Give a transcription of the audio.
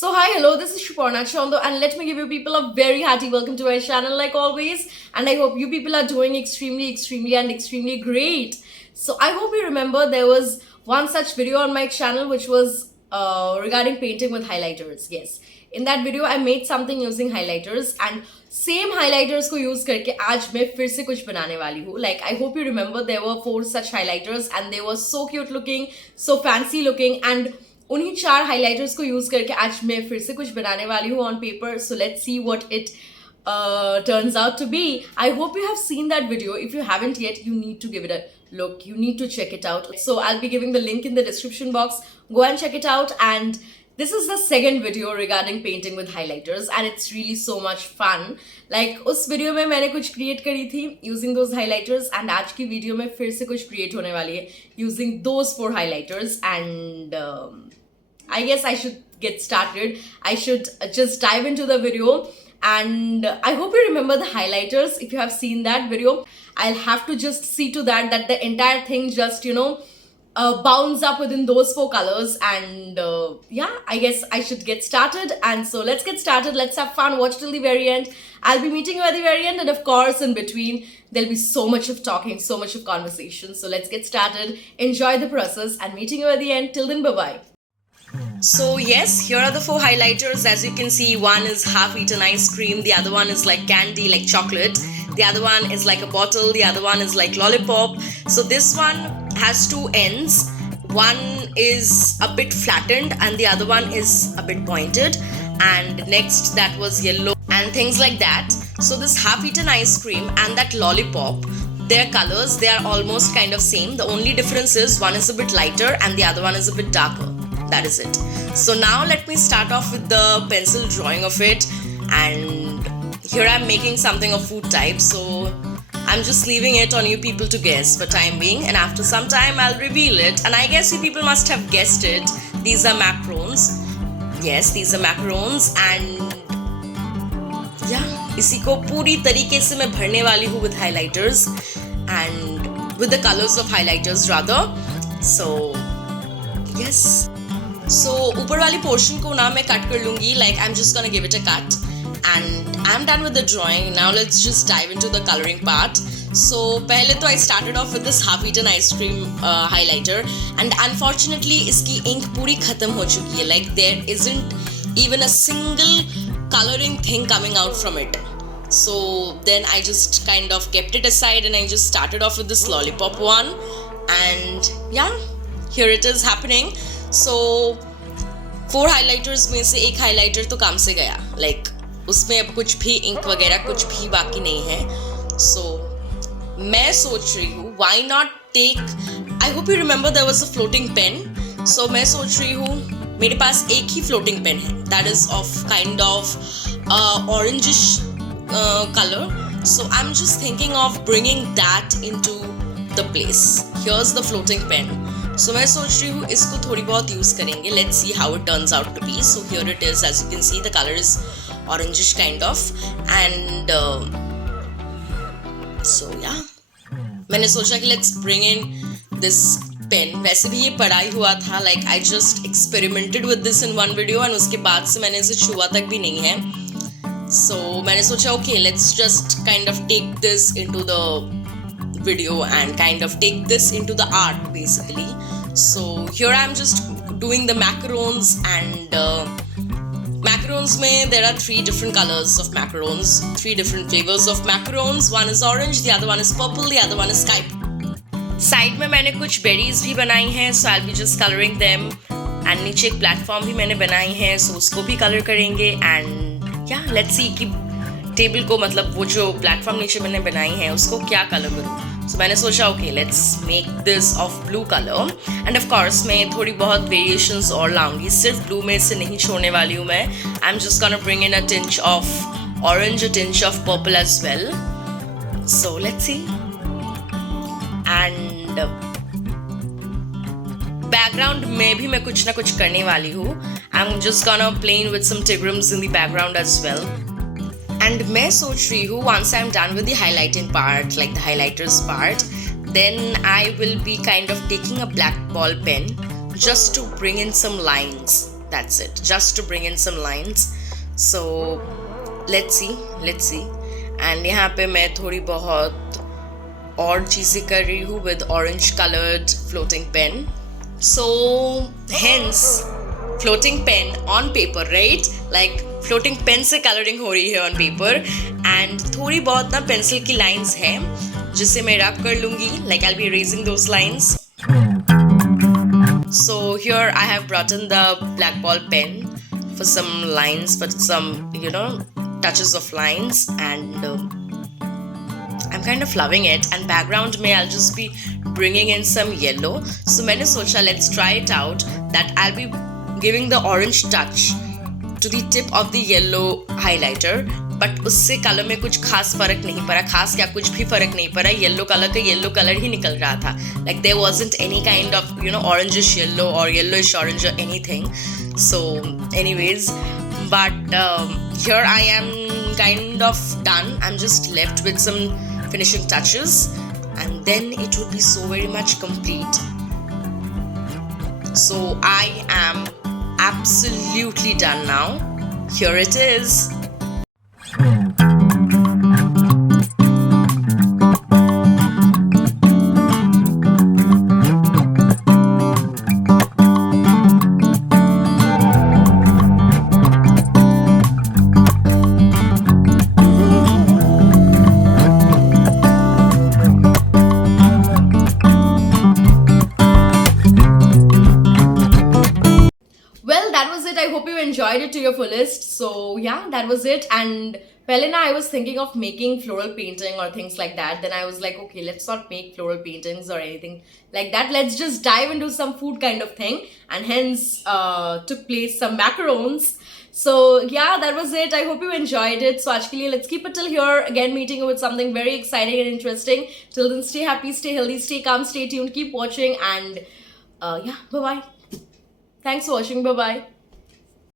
So hi, hello, this is Shuparna Chondo and let me give you people a very hearty welcome to my channel like always, and I hope you people are doing extremely great. So I hope you remember there was one such video on my channel which was regarding painting with highlighters. Yes, in that video I made something using highlighters and same highlighters को use करके आज मैं फिर से कुछ बनाने वाली हूँ. Like I hope you remember there were 4 such highlighters and they were so cute looking, so fancy looking, and उन्हीं 4 highlighters को use करके आज मैं फिर से कुछ बनाने वाली हूँ on paper. So let's see what it turns out to be. I hope you have seen that video. If you haven't yet, you need to give it a look. You need to check it out. So I'll be giving the link in the description box. Go and check it out. And this is the second video regarding painting with highlighters and it's really so much fun. Like उस video में मैंने कुछ create करी थी using those highlighters and आज की video में फिर से कुछ create होने वाली है using those 4 highlighters. And I guess I should get started. I should just dive into the video. And I hope you remember the highlighters. If you have seen that video, I'll have to just see to that the entire thing just, bounds up within those 4 colors. And yeah, I guess I should get started. And so let's get started. Let's have fun. Watch till the very end. I'll be meeting you at the very end. And of course, in between, there'll be so much of talking, so much of conversation. So let's get started. Enjoy the process and meeting you at the end. Till then, bye-bye. So yes, here are the 4 highlighters. As you can see, one is half-eaten ice cream, the other one is like candy, like chocolate, the other one is like a bottle, the other one is like lollipop. So this one has 2 ends. One is a bit flattened and the other one is a bit pointed. And next, that was yellow and things like that. So this half-eaten ice cream and that lollipop, their colors, they are almost kind of same. The only difference is one is a bit lighter and the other one is a bit darker. That is it. So now let me start off with the pencil drawing of it. And here I'm making something of food type. So I'm just leaving it on you people to guess for time being. And after some time I'll reveal it. And I guess you people must have guessed it. These are macarons. Yes, these are macarons. And yeah, इसी को पूरी तरीके से मैं भरने वाली हूँ with highlighters. And with the colors of highlighters rather. So yes. So ऊपर वाली portion को ना मैं cut कर लूँगी. Like I'm just gonna give it a cut. And I'm done with the drawing. Now let's just dive into the coloring part. So पहले तो I started off with this half-eaten ice cream highlighter. And unfortunately इसकी ink पूरी खत्म हो चुकी है. Like there isn't even a single coloring thing coming out from it. So then I just kind of kept it aside and I just started off with this lollipop one. And yeah, here it is happening. So 4 highlighters में से एक highlighter तो काम से गया. Like उसमें अब कुछ भी ink वगैरह कुछ भी बाकी नहीं है. So मैं सोच रही हूँ why not take, I hope you remember there was a floating pen. So मैं सोच रही हूँ मेरे पास एक ही floating pen है. That is of kind of orangish color. So I'm just thinking of bringing that into the place. Here's the floating pen. So मैं सोच रही हूँ इसको थोड़ी बहुत यूज़ करेंगे. Let's see how it turns out to be. So here it is. As you can see, the color is orangish kind of. And so yeah, मैंने सोचा कि let's bring in this pen. वैसे भी ये पढ़ा ही हुआ था. Like I just experimented with this in one video and उसके बाद से मैंने इसे छुआ तक भी नहीं है. So मैंने सोचा okay, let's just kind of take this into the video and kind of take this into the art basically. So here I'm just doing the macarons. And macarons mein there are 3 different colors of macarons, 3 different flavors of macarons. One is orange, the other one is purple, the other one is sky blue. Side में मैंने कुछ berries भी बनाई हैं, so I'll be just coloring them. And नीचे एक platform भी मैंने बनाई है, so उसको भी color करेंगे. And yeah, let's see कि टेबल को मतलब वो जो प्लेटफॉर्म नीचे मैंने बनाई है उसको क्या कलर करूँ. So मैंने सोचा okay, let's make this of blue color. And of course मैं थोड़ी बहुत variations और लाऊंगी. सिर्फ blue में से नहीं छोड़ने वाली हूँ मैं. I'm just gonna bring in a tinge of orange, a tinge of purple as well. So let's see. And background में भी मैं कुछ ना कुछ करने वाली हूँ. I'm just gonna play with some tigrams in the background as well. And मैं सोच रही हूँ once I'm done with the highlighting part, like the highlighters part, then I will be kind of taking a black ball pen just to bring in some lines. That's it, just to bring in some lines. So let's see. And यहाँ पे मैं थोड़ी बहुत और चीज़ें कर रही हूँ with orange colored floating pen. So hence floating pen on paper, right? Like floating pen से coloring हो रही है on paper. And थोड़ी बहुत ना pencil की lines हैं जिसे मैं rub कर लूँगी. Like I'll be erasing those lines. So here I have brought in the black ball pen for some lines, for some, touches of lines, and I'm kind of loving it. And background mein I'll just be bringing in some yellow. So maine socha, let's try it out, that I'll be giving the orange touch to the tip of the yellow highlighter. But उससे colour में कुछ खास फर्क नहीं पड़ा, खास क्या कुछ भी फर्क नहीं पड़ा. येलो कलर का येलो कलर ही निकल रहा था. Like there wasn't any kind of orangish yellow और येलोइश ऑरेंज और anything. So anyways, but here I am kind of done. I am just left with some finishing touches, and then it would be so very much complete. So I am absolutely done now. Here it is. I hope you enjoyed it to your fullest. So yeah, that was it. And Pelina, I was thinking of making floral painting or things like that. Then I was like, okay, let's not make floral paintings or anything like that. Let's just dive into some food kind of thing. And hence took place some macarons. So yeah, that was it. I hope you enjoyed it. So actually, let's keep it till here. Again, meeting you with something very exciting and interesting. Till then, stay happy, stay healthy, stay calm, stay tuned, keep watching. And yeah, bye-bye. Thanks for watching. Bye-bye.